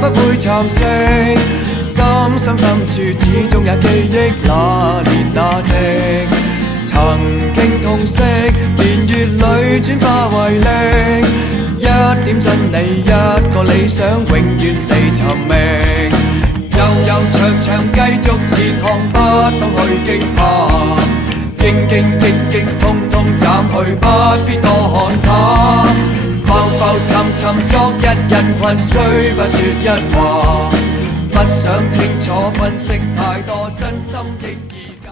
不會蠶食。深深深處始終也記憶那年那夕，曾經痛惜，年月裏轉化為力。一點真理，一個理想，永遠地尋覓。悠悠長長繼續前行，不當去驚怕。荊荊棘棘通通斬去，不必多看它。浮浮沉沉作一人群，雖不說一話。不想清楚分析太多，真心亦易假。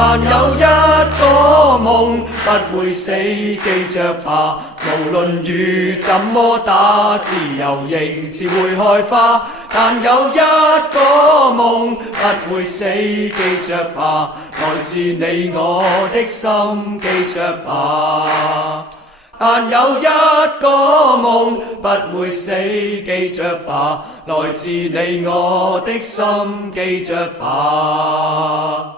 但有一個夢不會死，記着吧，無論雨怎麼打，自由仍是會開花。但有一個夢不會死，記着吧，來自你我的心，記着吧。但有一個夢不會死，記着吧，來自你我的心，記着吧。